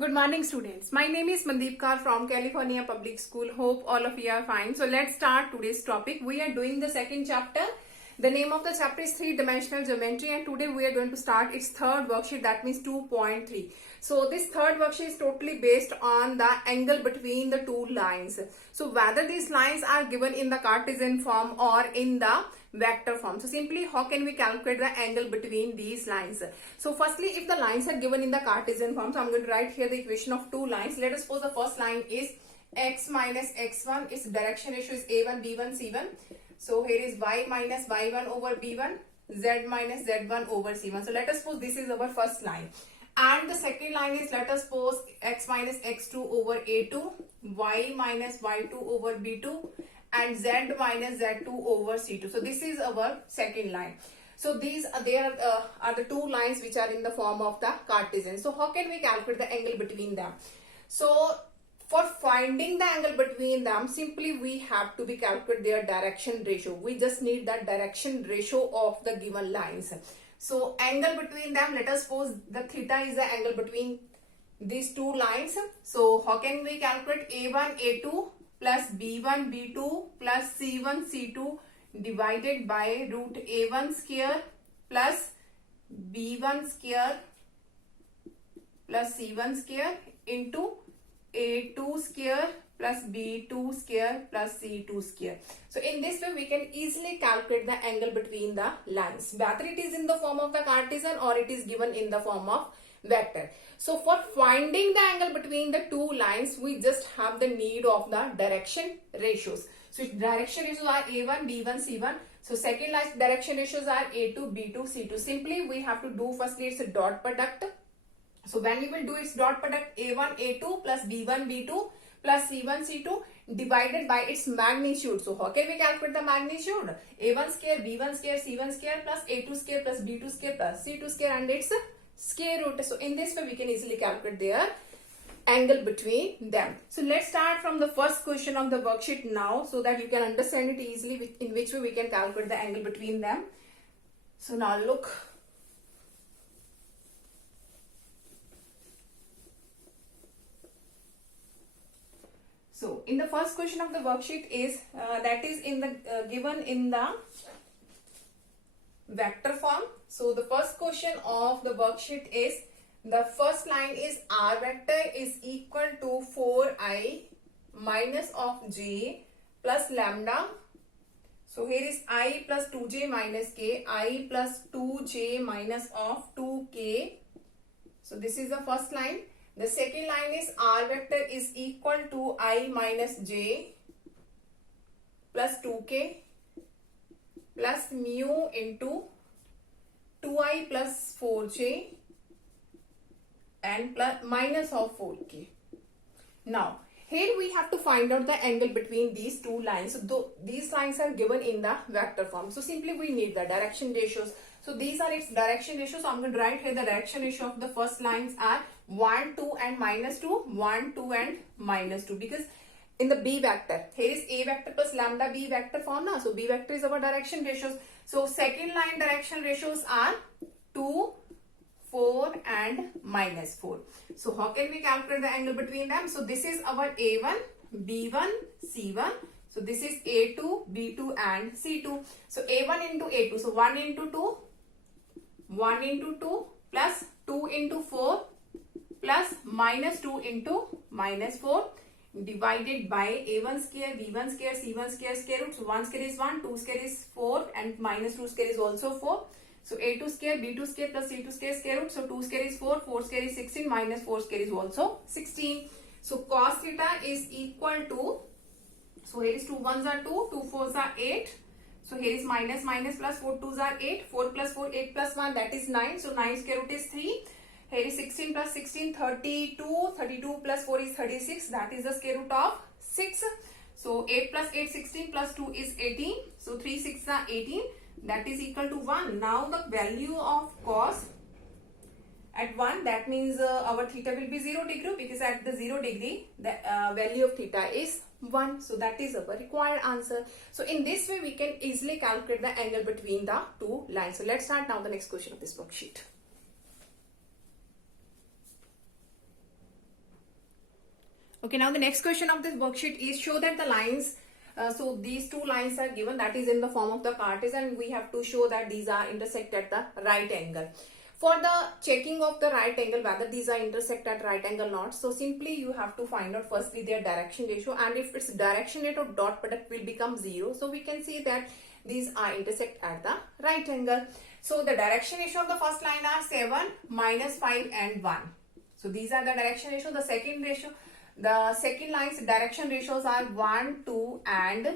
Good morning, students. My name is Mandeep Kaur from California Public School. Hope all of you are fine. So let's start today's topic. We are doing the second chapter. The name of the chapter is three-dimensional geometry, and today we are going to start its third worksheet, that means 2.3. So this third worksheet is totally based on the angle between the two lines. So whether these lines are given in the Cartesian form or in the vector form. So simply, how can we calculate the angle between these lines? So firstly, if the lines are given in the Cartesian form, so I'm going to write here the equation of two lines. Let us suppose the first line is x minus x1. Its direction ratio is a1, b1, c1. So here is y minus y1 over b1, z minus z1 over c1. So let us suppose this is our first line. And the second line is, let us suppose x minus x2 over a2, y minus y2 over b2, and z minus z2 over c2. So this is our second line. So these are the two lines which are in the form of the Cartesian. So how can we calculate the angle between them? So for finding the angle between them, simply we have to be calculate their direction ratio. We just need that direction ratio of the given lines. So angle between them, let us suppose the theta is the angle between these two lines. So how can we calculate? A1 A2 plus B1 B2 plus C1 C2 divided by root A1 square plus B1 square plus C1 square into A2 square plus B2 square plus C2 square. So in this way we can easily calculate the angle between the lines, whether it is in the form of the Cartesian or it is given in the form of vector. So for finding the angle between the two lines, we just have the need of the direction ratios. So direction ratios are A1, B1, C1. So second line direction ratios are A2, B2, C2. Simply we have to do firstly it's a dot product. So when you will do its dot product, A1, A2 plus B1, B2 plus C1, C2 divided by its magnitude. So how can we calculate the magnitude? A1 square, B1 square, C1 square plus A2 square plus B2 square plus C2 square and its square root. So in this way we can easily calculate their angle between them. So let's start from the first question of the worksheet now, so that you can understand it easily in which way we can calculate the angle between them. So now look. So in the first question of the worksheet is that is in the given in the vector form. So the first question of the worksheet is, the first line is r vector is equal to 4i minus of j plus lambda. So here is I plus 2j minus k, I plus 2j minus of 2k. So this is the first line. The second line is r vector is equal to I minus j plus 2k plus mu into 2i plus 4j and plus minus of 4k. Now here we have to find out the angle between these two lines. So these lines are given in the vector form. So simply we need the direction ratios. So these are its direction ratios. So I'm going to write here the direction ratio of the first lines are 1, 2 and minus 2, 1, 2 and minus 2, because in the B vector, here is A vector plus lambda B vector form now. So B vector is our direction ratios. So second line direction ratios are 2, 4 and minus 4. So how can we calculate the angle between them? So this is our A1, B1, C1. So this is A2, B2 and C2. So A1 into A2. So 1 into 2, 1 into 2 plus 2 into 4 plus minus 2 into minus 4 divided by A1 square, B1 square, C1 square square root. So 1 square is 1, 2 square is 4 and minus 2 square is also 4. So A2 square, B2 square plus C2 square square root. So 2 square is 4, 4 square is 16, minus 4 square is also 16. So cos theta is equal to, so here is 2 1s are 2, 2 4s are 8. So here is minus minus plus 4 2s are 8, 4 plus 4, 8 plus 1, that is 9. So 9 square root is 3. Here is 16 plus 16, 32. 32 plus 4 is 36. That is the square root of 6. So 8 plus 8, 16 plus 2 is 18. So 3 6 are 18. That is equal to 1. Now the value of cos at 1, that means our theta will be 0 degree, because at the 0 degree the value of theta is 1. So that is our required answer. So in this way we can easily calculate the angle between the two lines. So let's start now the next question of this worksheet. Okay, now the next question of this worksheet is show that the lines, so these two lines are given, that is in the form of the Cartesian. We have to show that these are intersect at the right angle. For the checking of the right angle, whether these are intersect at right angle or not, so simply you have to find out firstly their direction ratio, and if its direction ratio dot product will become 0, so we can see that these are intersect at the right angle. So the direction ratio of the first line are 7, -5 and 1. So these are the direction ratio. The second line's direction ratios are 1, 2 and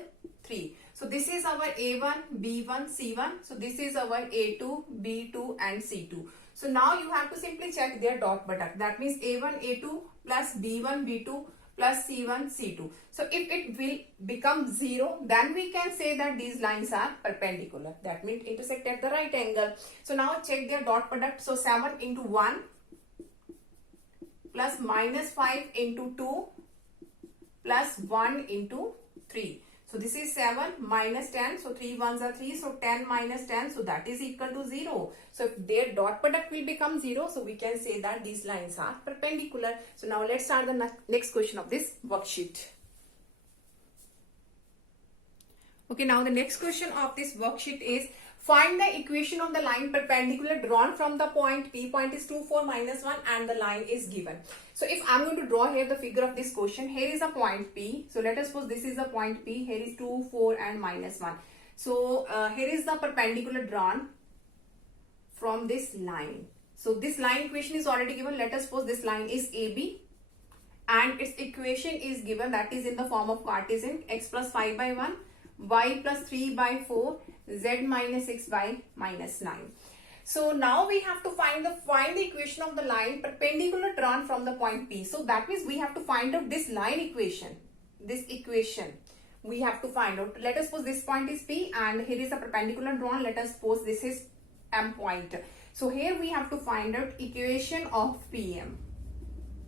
3. So this is our A1, B1, C1. So this is our A2, B2 and C2. So now you have to simply check their dot product. That means A1, A2 plus B1, B2 plus C1, C2. So if it will become 0, then we can say that these lines are perpendicular. That means intersect at the right angle. So now check their dot product. So 7 into 1 plus -5 into 2 plus 1 into 3. So this is 7 minus 10. So 3 ones are 3. So 10 minus 10. So that is equal to 0. So if their dot product will become 0, so we can say that these lines are perpendicular. So now let's start the next question of this worksheet. Okay, now the next question of this worksheet is find the equation of the line perpendicular drawn from the point P. Point is 2, 4, -1 and the line is given. So if I'm going to draw here the figure of this question, here is a point P. So let us suppose this is the point P. Here is 2, 4 and -1. So here is the perpendicular drawn from this line. So this line equation is already given. Let us suppose this line is AB and its equation is given, that is in the form of Cartesian. X plus 5 by 1, y plus 3 by 4, z minus 6 by -9. So now we have to find the equation of the line perpendicular drawn from the point P. So that means we have to find out this line equation. This equation we have to find out. Let us suppose this point is P and here is a perpendicular drawn. Let us suppose this is M point. So here we have to find out equation of PM.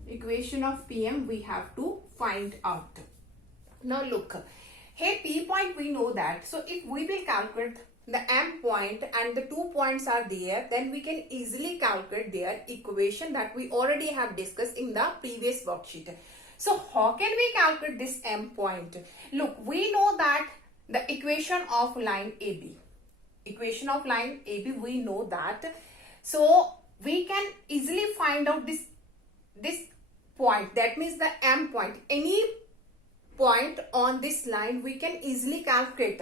Equation of PM we have to find out. Now look. Here P point we know that. So if we will calculate the M point and the 2 points are there, then we can easily calculate their equation that we already have discussed in the previous worksheet. So how can we calculate this M point? Look, we know that the equation of line AB. Equation of line AB we know that. So we can easily find out this point. That means the M point. Any point on this line we can easily calculate.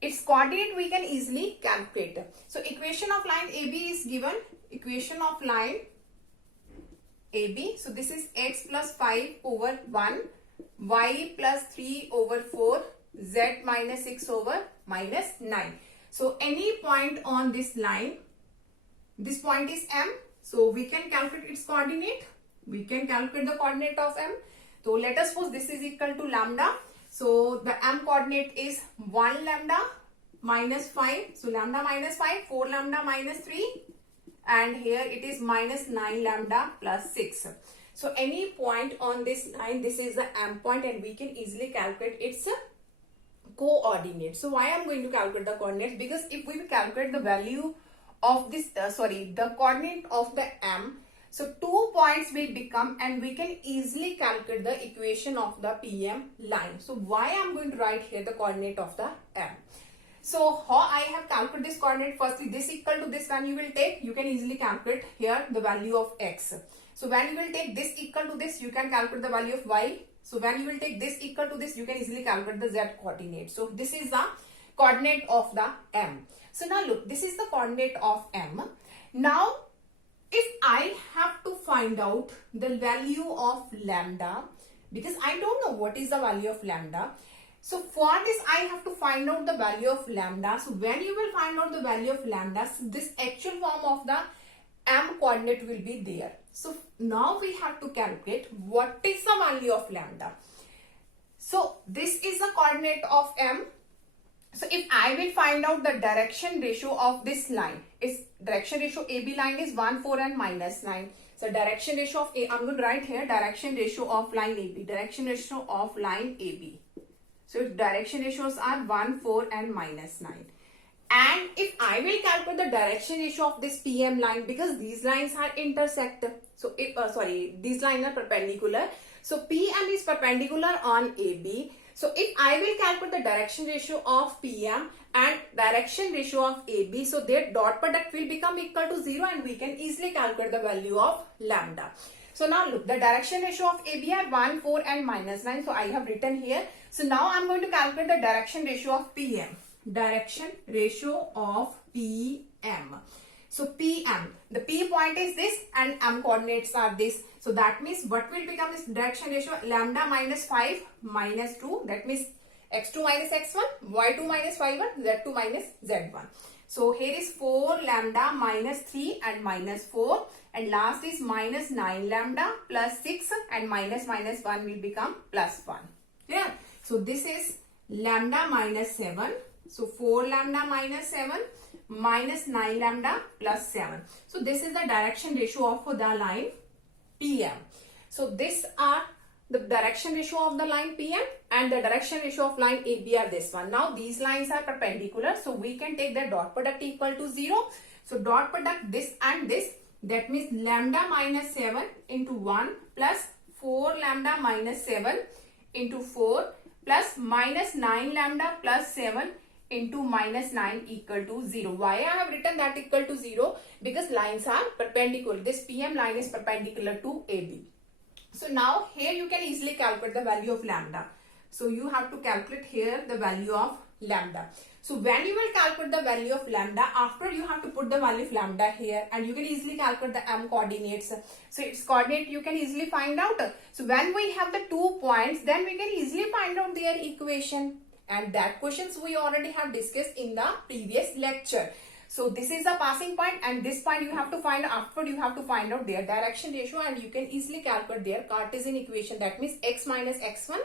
Its coordinate we can easily calculate. So equation of line AB is given. Equation of line AB. So this is x plus 5 over 1, y plus 3 over 4, z minus 6 over -9. So any point on this line, this point is M. So we can calculate its coordinate. We can calculate the coordinate of M. So let us suppose this is equal to lambda. So the M coordinate is 1 lambda minus 5. So lambda minus 5, 4 lambda minus 3. And here it is -9 lambda plus 6. So any point on this line, this is the M point and we can easily calculate its coordinates. So why I'm going to calculate the coordinates? Because if we will calculate the value of this, the coordinate of the M, so 2 points will become, and we can easily calculate the equation of the PM line. So why I'm going to write here the coordinate of the M. So how I have calculated this coordinate? Firstly, this equal to this, when you will take, you can easily calculate here the value of X. So when you will take this equal to this, you can calculate the value of Y. So when you will take this equal to this, you can easily calculate the Z coordinate. So this is the coordinate of the M. So now look, this is the coordinate of M. Now if I have to find out the value of lambda, because I don't know what is the value of lambda. So for this I have to find out the value of lambda. So when you will find out the value of lambda, so this actual form of the M coordinate will be there. So now we have to calculate what is the value of lambda. So this is the coordinate of M. So if I will find out the direction ratio of this line, its direction ratio AB line is 1, 4 and -9. So direction ratio of A, I'm going to write here direction ratio of line AB. Direction ratio of line AB. So direction ratios are 1, 4 and -9. And if I will calculate the direction ratio of this PM line, because these lines are intersect. So if, these lines are perpendicular. So PM is perpendicular on AB. So if I will calculate the direction ratio of PM and direction ratio of AB, so their dot product will become equal to 0 and we can easily calculate the value of lambda. So now look, the direction ratio of AB are 1, 4 and minus 9. So I have written here. So now I'm going to calculate the direction ratio of PM. Direction ratio of PM. So PM, the P point is this and M coordinates are this. So that means what will become this direction ratio? Lambda minus 5 minus 2. That means x2 minus x1, y2 minus y1, z2 minus z1. So here is 4 lambda minus 3 and minus 4. And last is minus 9 lambda plus 6 and minus 1 will become plus 1. Yeah. So this is lambda minus 7. So 4 lambda minus 7 minus 9 lambda plus 7. So this is the direction ratio of the line PM. So these are the direction ratio of the line PM and the direction ratio of line AB are this one. Now these lines are perpendicular. So we can take the dot product equal to 0. So dot product this and this. That means lambda minus 7 into 1 plus 4 lambda minus 7 into 4 plus minus 9 lambda plus 7 into minus 9 equal to 0. Why I have written that equal to 0? Because lines are perpendicular. This PM line is perpendicular to AB. So now here you can easily calculate the value of lambda. So you have to calculate here the value of lambda. So when you will calculate the value of lambda, after you have to put the value of lambda here and you can easily calculate the M coordinates. So its coordinate you can easily find out. So when we have the 2 points, then we can easily find out their equation. And that questions we already have discussed in the previous lecture. So this is the passing point and this point you have to find out. After you have to find out their direction ratio and you can easily calculate their Cartesian equation. That means x minus x1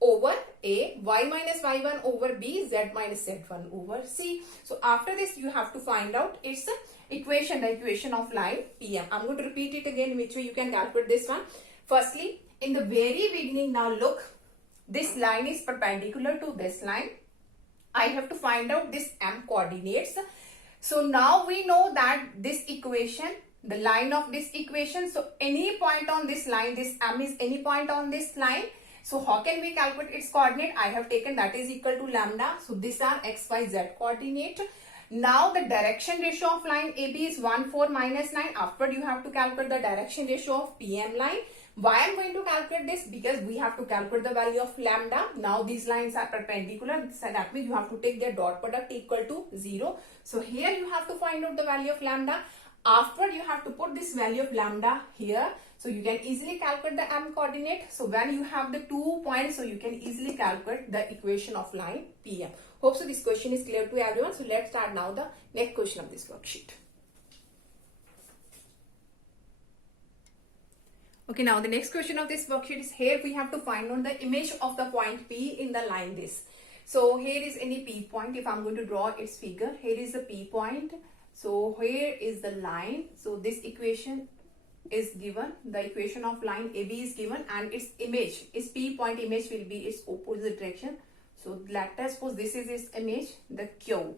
over A, y minus y1 over B, z minus z1 over C. So after this you have to find out its equation, the equation of line PM. I'm going to repeat it again which way you can calculate this one. Firstly, in the very beginning, now look, this line is perpendicular to this line. I have to find out this M coordinates. So now we know that this equation, the line of this equation, so any point on this line, this M is any point on this line. So how can we calculate its coordinate? I have taken that is equal to lambda. So these are x, y, z coordinate. Now the direction ratio of line AB is 1, 4, minus 9. After you have to calculate the direction ratio of PM line. Why I am going to calculate this? Because we have to calculate the value of lambda. Now these lines are perpendicular. So that means you have to take their dot product equal to 0. So here you have to find out the value of lambda. After you have to put this value of lambda here. So you can easily calculate the M coordinate. So when you have the 2 points, so you can easily calculate the equation of line PM. Hope so this question is clear to everyone. So let's start now the next question of this worksheet. Okay, now the next question of this worksheet is here we have to find out the image of the point P in the line this. So here is any P point. If I'm going to draw its figure, here is the P point. So here is the line. So this equation is given. The equation of line AB is given and its image, its P point image will be its opposite direction. So let us suppose this is its image, the Q.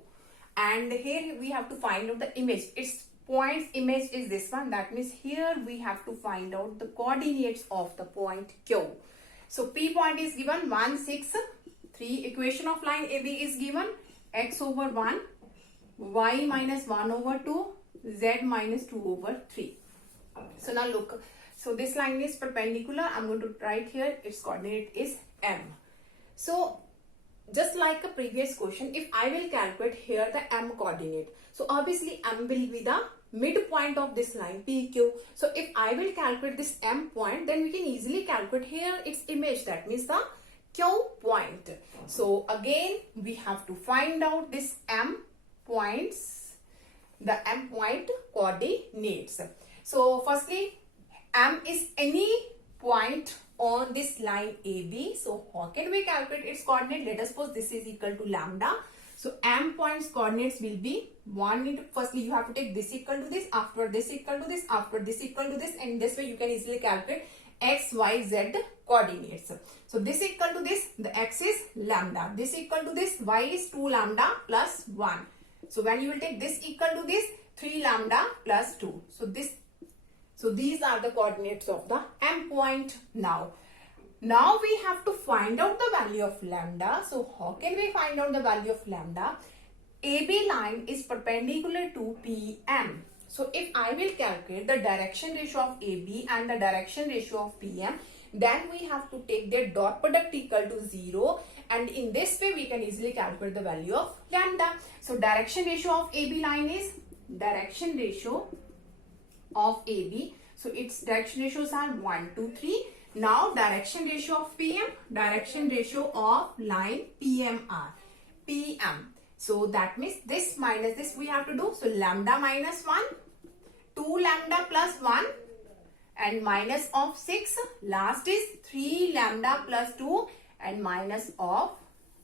And here we have to find out the image. Its point's image is this one. That means here we have to find out the coordinates of the point Q. So P point is given 1, 6, 3. Equation of line AB is given x over 1, y minus 1 over 2, z minus 2 over 3. So now look. So this line is perpendicular. I'm going to write here its coordinate is M. So just like a previous question, if I will calculate here the M coordinate, so obviously M will be the midpoint of this line PQ. So if I will calculate this M point, then we can easily calculate here its image. That means the Q point. So again, we have to find out this M points, the M point coordinates. So firstly, M is any point on this line AB. So how can we calculate its coordinate? Let us suppose this is equal to lambda. So M point's coordinates will be 1 into, firstly you have to take this equal to this, after this equal to this, after this equal to this, and this way you can easily calculate x, y, z coordinates. So this equal to this, the x is lambda. This equal to this, y is 2 lambda plus 1. So when you will take this equal to this, 3 lambda plus 2. So these are the coordinates of the M point. Now Now we have to find out the value of lambda. So how can we find out the value of lambda? AB line is perpendicular to PM. So if I will calculate the direction ratio of AB and the direction ratio of PM, then we have to take their dot product equal to 0, and in this way we can easily calculate the value of lambda. So direction ratio of AB line is direction ratio of AB. So its direction ratios are 1, 2, 3. Now direction ratio of PM, direction ratio of line PMR, PM. So that means this minus this we have to do. So lambda minus 1, 2 lambda plus 1 and minus of 6. Last is 3 lambda plus 2 and minus of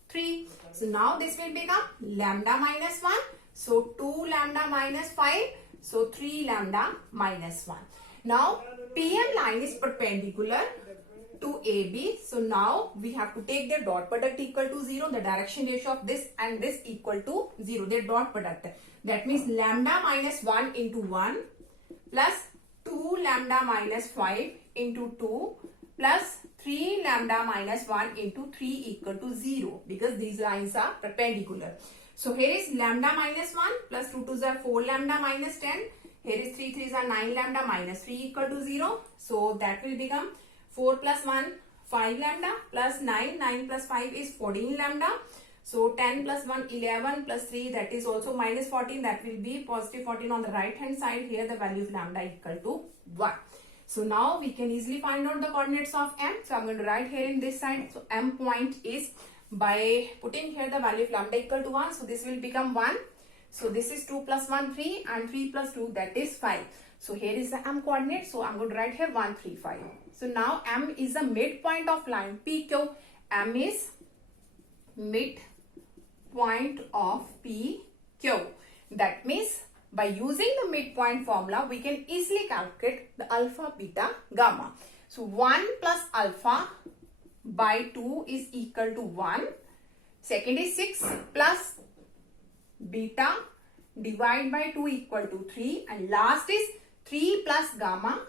3. So now this will become lambda minus 1. So 2 lambda minus 5. So 3 lambda minus 1. Now PM line is perpendicular to AB. So now we have to take their dot product equal to 0. The direction ratio of this and this equal to 0. Their dot product. That means lambda minus 1 into 1 plus 2 lambda minus 5 into 2 plus 3 lambda minus 1 into 3 equal to 0, because these lines are perpendicular. So here is lambda minus 1 plus 2 2s are 4 lambda minus 10. Here is 3 3s are 9 lambda minus 3 equal to 0. So that will become 4 plus 1, 5 lambda plus 9, 9 plus 5 is 14 lambda. So 10 plus 1, 11 plus 3, that is also minus 14, that will be positive 14 on the right hand side. Here the value of lambda equal to 1. So now we can easily find out the coordinates of M. So I'm going to write here in this side. So M point is, by putting here the value of lambda equal to 1, so this will become 1. So this is 2 plus 1, 3, and 3 plus 2, that is 5. So here is the M coordinate. So I'm going to write here 1, 3, 5. So now M is the midpoint of line PQ. M is midpoint of PQ. That means by using the midpoint formula, we can easily calculate the alpha, beta, gamma. So 1 plus alpha by 2 is equal to 1. Second is 6 plus beta divided by 2 equal to 3. And last is 3 plus gamma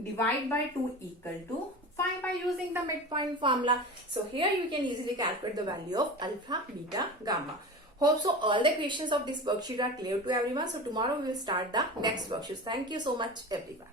divided by 2 equal to 5 by using the midpoint formula. So here you can easily calculate the value of alpha, beta, gamma. Hope so all the questions of this worksheet are clear to everyone. So tomorrow we will start the next worksheet. Thank you so much everyone.